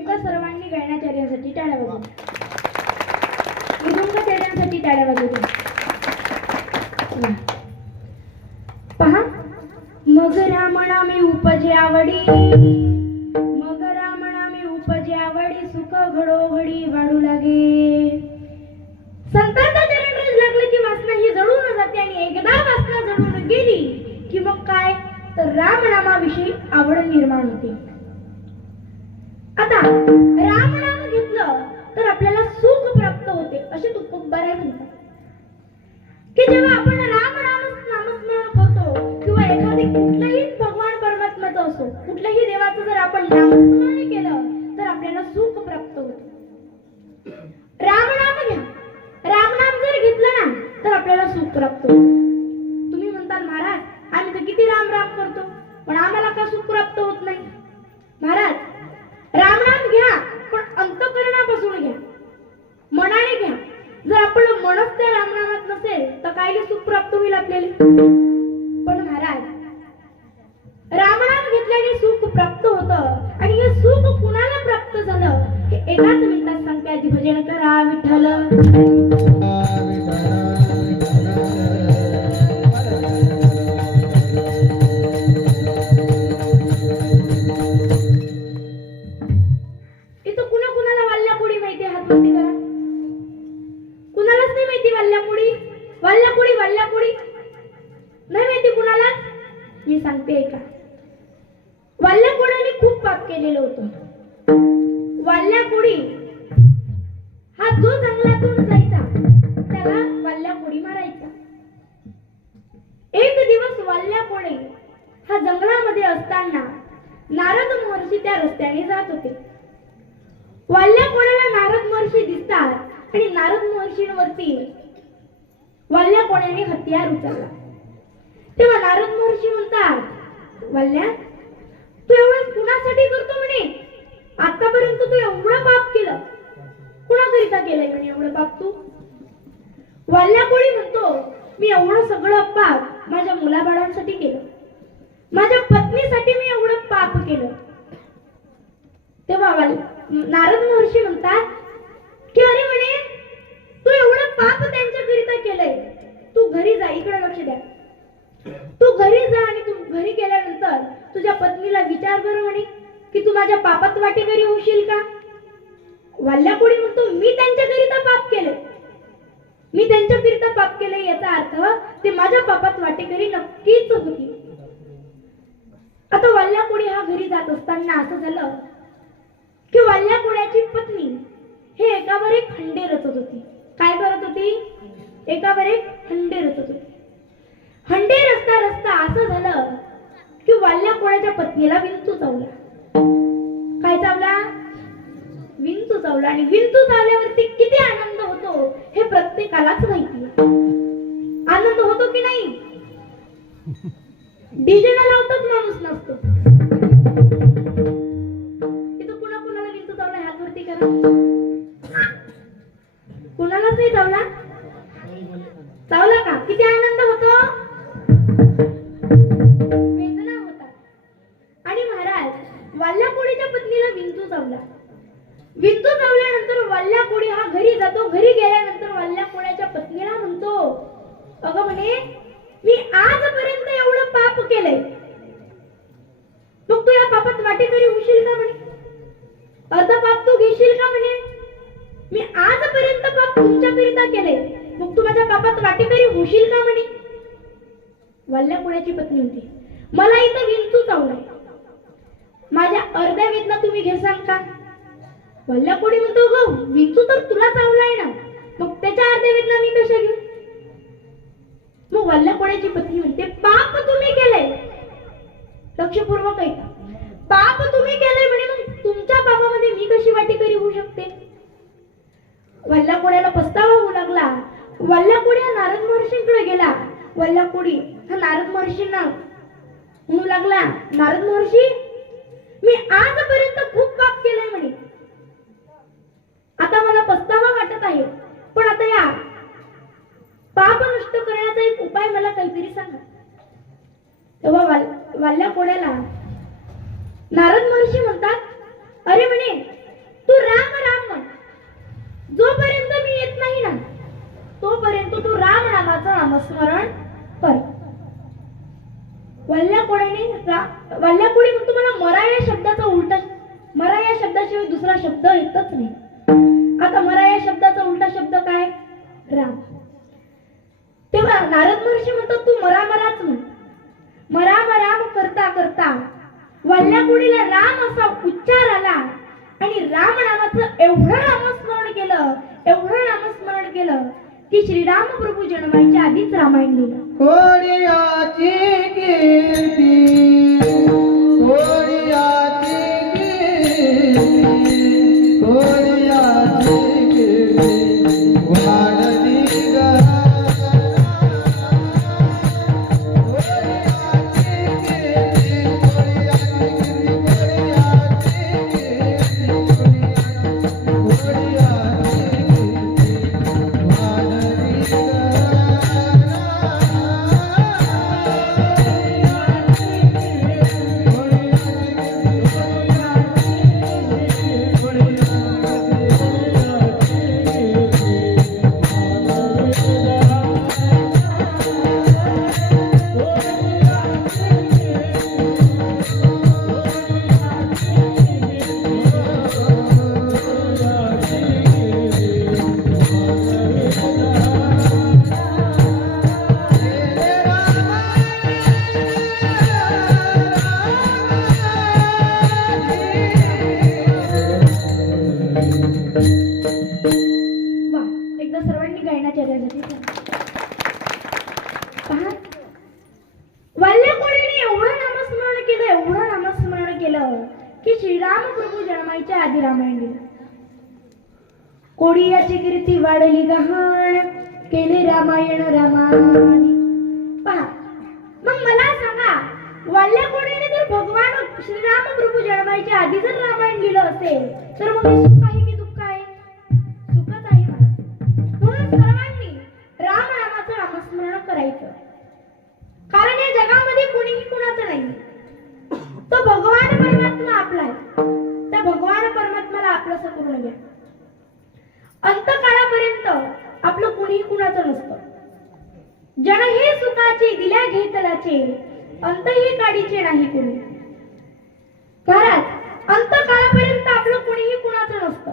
एकदा सर्वांनी गायनाचार्यांसाठी टाळ्या वाजवल्या. मृदुंगाचार्यांसाठी टाळ्या वाजवल्या. पहा, मग रामनामी उपजे आवडी, मग रामनामी उपजे आवडी, सुख घडोघडी वाढू लागे. संतांचा चरणरज लागले की वासना ही जळून जाते आणि एकदा वासना जळून गेली की मग काय तर रामनामाविषयी आवड निर्माण होते. आता रामनाम घेतलं तर आपल्याला सुख प्राप्त होते असे तुकोबाराय म्हणतात की जेव्हा आपण नामस्मरण करतो किंवा एखादी कुठलाही भगवान परमात्म्याचं असो कुठल्याही देवाचं जर आपण नामस्मरण केलं तर आपल्याला सुख प्राप्त होते. रामनाम घ्या, रामनाम जर घेतलं ना तर आपल्याला सुख प्राप्त होते. तुम्ही म्हणताल महाराज आम्ही तर किती राम राम करतो पण आम्हाला का सुख प्राप्त होत नाही. महाराज रामनाम घ्या पण अंतःकरणापासून घ्या, मनाने घ्या. जर आपण मनच त्या रामनामात नसेल तर कायले सुख प्राप्त होईल आपल्याला. पण महाराज रामनाम घेतल्याने सुख प्राप्त होतं आणि हे सुख कुणाला प्राप्त झालं हे एकाच मिनिटात सांगते. आधी भजन करा विठ्ठल. कुणालाच नाही माहिती वल्ल्यापुडी नाही माहिती कुणाला. मी सांगते ऐका. वल्ल्यापुड्याने खूप पाप केलेलं होतं. वल्ल्यापुडी हा जो जंगलातून जायचा त्याला वल्ल्यापुडी मारायचा. एक दिवस वल्ल्यापुडी हा जंगलामध्ये असताना नारद महर्षी त्या रस्त्याने जात होते. वल्ल्यापुड्याला नारद महर्षी दिसतात आणि नारद महर्षींवरती वल्ल्यापुड्याने हत्यार उचलला. तेव्हा नारद महर्षी म्हणतात, वल्ल्या तू एवढं कुणासाठी करतो म्हणे. आतापर्यंत तू एवढं पाप केलं, कुणाकरिता केलंय म्हणे एवढं पाप तू. वल्ल्यापुडी म्हणतो मी एवढं सगळं पाप माझ्या मुलाबाळांसाठी केलं, माझ्या पत्नीसाठी मी एवढं पाप केलं. तेव्हा नारद महर्षी म्हणतात की अरे म्हणे तू एवढं पाप त्यांच्याकरिता केलंय, तू घरी जा. इकडे लक्ष द्या. तू घरी जा आणि तू घरी गेल्यानंतर तुझ्या पत्नीला विचार बरं म्हणे की तू माझ्या पापात वाटेकरी होशील का. वल्ल्यापुडी म्हणतो मी त्यांच्याकरिता पाप केले, मी त्यांच्याकरिता पाप केले याचा अर्थ ते माझ्या पापात वाटेकरी नक्कीच होती. आता वल्ल्यापुडी हा घरी जात असताना असं झालं की वल्ल्यापुड्याची पत्नी हे एकावर एक खंडे रचत होती. काय करत होती. एकावर एक खंडे रचत होती. खंडे रचता रचता असं झालं की वल्ल्यापुड्याच्या पत्नीला विंचू चावला. काय चावला. विंचू चावला. आणि विंचू चावल्यावरती किती आनंद होतो हे प्रत्येकालाच माहिती. आनंद होतो की नाही. डीजेला लावतच माणूस नसतो. कुणालाच नाही चावला. चावला का. किती आनंद होतो. वेदना होता. आणि महाराज वल्ल्यापुडीच्या पत्नीला विंचू चावला. विंचू चावल्यानंतर वल्ल्यापुडी हा घरी जातो. घरी गेल्यानंतर वल्ल्यापुड्याच्या पत्नीला म्हणतो अगं म्हणे मी आजपर्यंत एवढं पाप केलंय, मग तू या पापात वाटेकरी होशील का म्हणे. अर्ध पाप तू घेशील का म्हणे. मी आजपर्यंत पाप तुमच्याकरिता केले, मग तू माझ्या पापात वाटेकरी होशील का म्हणे. वल्ल्यापुड्याची पत्नी म्हणते मला इथं विंचू चावलाय, माझ्या अर्ध्या वेदना तुम्ही घेसाल का. वल्ल्यापुडी म्हणतो ग विंचू तर तुला चावलाय ना, मग त्याच्या अर्ध्या वेदना मी कशा घेऊ. मग वल्ल्यापुड्याची पत्नी म्हणते पाप तुम्ही केलंय. लक्षपूर्वक ऐका. पाप तुम्ही केलंय म्हणे, मग तुमच्या पापामध्ये मी कशी वाटेकरी होऊ शकते. वल्ल्यापुड्याला पस्तावा होऊ लागला. वल्ल्यापुडी हा नारद महर्षींकडे गेला. वल्ल्यापुडी हा नारद महर्षींना म्हणू लागला नारद महर्षी मी आजपर्यंत खूप पाप केलंय म्हणे, आता मला पस्तावा वाटत आहे, पण आता या पाप नष्ट करण्याचा एक उपाय मला काहीतरी सांगा. तेव्हा वल्ल्यापुड्याला नारद महर्षी म्हणतात अरे म्हणे वाल्याकोळी म्हणतो मला मरा या शब्दाचा उलटा, मरा या शब्दाशिवाय दुसरा शब्द येतच नाही. आता मरा या शब्दाचा उलटा शब्द काय? राम. तेव्हा नारद महर्षी म्हणतात तू मरा मराच म्हण. मरा मराम करता करता वाल्याकोळीला राम असा उच्चार आला आणि राम नामाचं एवढं नामस्मरण केलं, एवढं नामस्मरण केलं की श्रीराम प्रभू जन्माच्या आधीच रामायण लिहिलं. कोडियाची कीर्ती, कोडियाची कीर्ती, कोडियाची कीर्ती वाढली ग. वाल्याकोळीने एवढं नामस्मरण केलं, एवढं नामस्मरण केलं की श्रीराम प्रभू जन्माच्या आधी रामायण लिहिलं. कोडियाची कीर्ती वाढली गहाण, केले रामायण रामानी. पहा मग मला सांगा, वाल्याकोळीने जर भगवान श्रीराम प्रभू जन्माच्या आधी जर रामायण लिहिलं असेल तर मग हे सुख आहे की दुःख आहे? सुखच आहे. म्हणून सर्वांनी राम नामाचं नामस्मरण करायचं. कारण या जगामध्ये कुणीही कुणाचं नाही. तो भगवान परमात्मा आपला आहे. त्या भगवान परमात्म्याला आपलंसं करून घ्या. अंतकाळापर्यंत आपलं कुणीही कुणाचं नसतं. जन हे सुखाचे दिल्या घेतलाचे, अंतही काढीचे नाही कुणी. घरात अंतकाळापर्यंत आपलं कुणीही कुणाचं नसतं.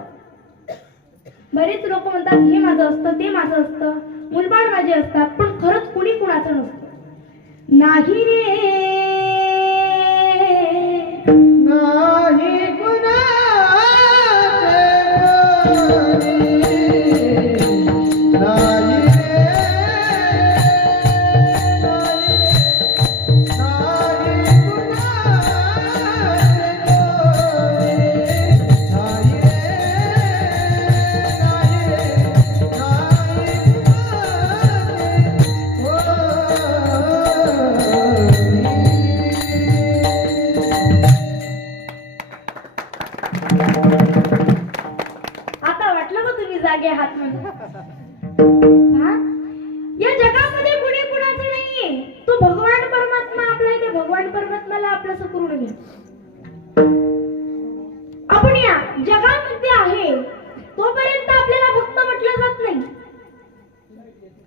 बरेच लोक म्हणतात हे माझं असतं, ते माझं असतं, मुलबाळ माझे असतात, पण खरंच कुणी कुणाचं नसतं. नाही रे, नाही कुणाचे नाही रे, नाही आता वाटलं का तुम्ही जागे हात म्हणून? या जगामध्ये कुणी कुणाचं नाहीये. तो भगवान परमात्मा आपला आहे. त्या भगवान परमात्म्याला आपलंसं करून घ्या. आपण या जगामध्ये आहे तोपर्यंत आपल्याला भक्त म्हटलं जात नाही.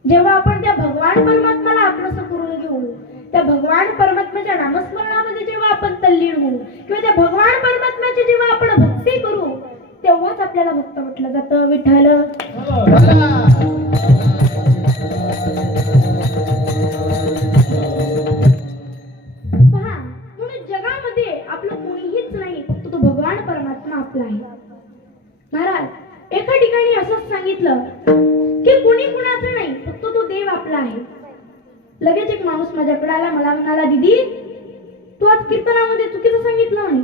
जेव्हा आपण त्या भगवान परमात्म्याला आपलंसं करून घेऊ, त्या भगवान परमात्म्याच्या नामस्मरणामध्ये जेव्हा आपण तल्लीन होऊ किंवा त्या भगवान परमात्म्याची जेव्हा आपण भक्ती करू, तेव्हाच आपल्याला भक्त म्हटलं जातं. विठ्ठल पहा, म्हणून जगामध्ये आपलं कोणीहीच नाही, फक्त तो भगवान परमात्मा आपला आहे. महाराज एका ठिकाणी असंच सांगितलं की कुणी कुणाचं नाही, फक्त तो देव आपला आहे. लगेच एक माणूस माझ्याकडे आला, मला म्हणाला दीदी तू आज कीर्तनामध्ये चुकीचं सांगितलं म्हणे.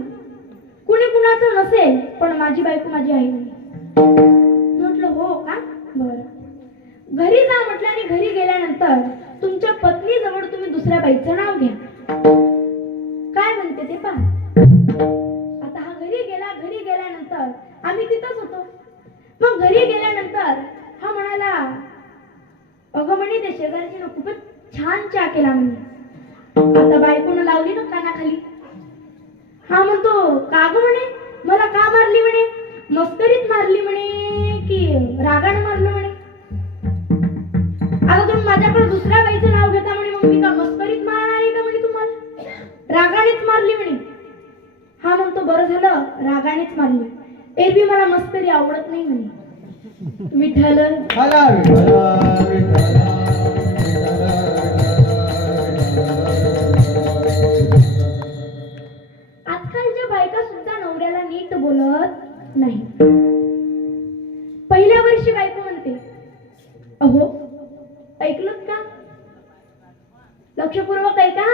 कुणी कुणाचं नसेल पण माझी बायको माझी आई म्हणे. म्हटलं हो का, बरं. घरी जा म्हटलं आणि घरी गेल्यानंतर तुमच्या पत्नी जवळ तुम्ही दुसऱ्या बाईचं नाव घ्या. काय म्हणते ते पहा. आता हा घरी गेला. घरी गेल्यानंतर आम्ही तिथंच होतो. मग घरी गेल्यानंतर हा म्हणाला अगं म्हणे ते शेजारची खूपच छान चहा केला म्हणे. आता बायकोनं लावली ना कानाखाली. हा म्हणतो का ग म्हणे, मला का मारली म्हणे, मस्करीत मारली म्हणे की रागाने मारलं म्हणे. आता तुम्ही माझ्याकडे दुसऱ्या बाईचं नाव घेता म्हणे, मग मी का मस्करीत मारणार आहे का म्हणे तुम्हाला. बरं झालं रागानेच मारली. एरवी मला मस्करी आवडत नाही म्हणे. विठ्ठल मला विठ्ठला विठ्ठला आजकालच्या बायका सुद्धा नवऱ्याला नीट बोलत नाही. पहिल्या वर्षी बायको म्हणते, अहो ऐकलत का? लक्षपूर्वक ऐका.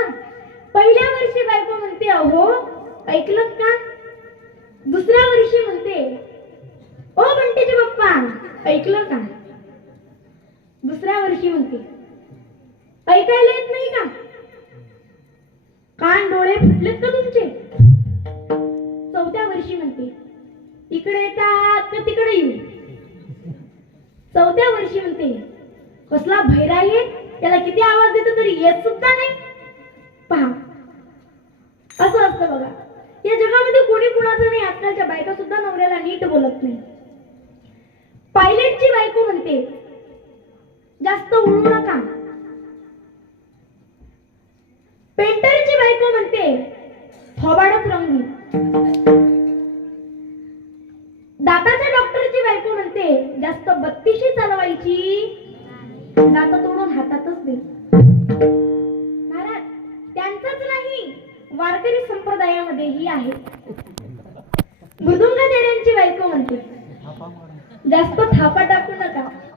पहिल्या वर्षी बायको म्हणते, अहो ऐकलत का? दुसऱ्या वर्षी म्हणते, ओ बंटीचे पप्पा ऐकलं का? दुसऱ्या वर्षी म्हणते, ऐकायला येत नाही का? कान डोळे फुटलेत का तुमचे? चौथ्या वर्षी म्हणते, इकडे येतात का तिकडे येऊ? चौथ्या वर्षी म्हणते, कसला भैरा आहे, त्याला किती आवाज देतो तरी येत सुद्धा नाही. पहा असं असतं बघा. या जगामध्ये कोणी कुणाचं नाही. आजकालच्या बायका सुद्धा नवऱ्याला नीट बोलत नाही. पायलटची बायको म्हणते, जास्त उडू नका. पेंटरची बायको म्हणते, थोबाडच रंगवी.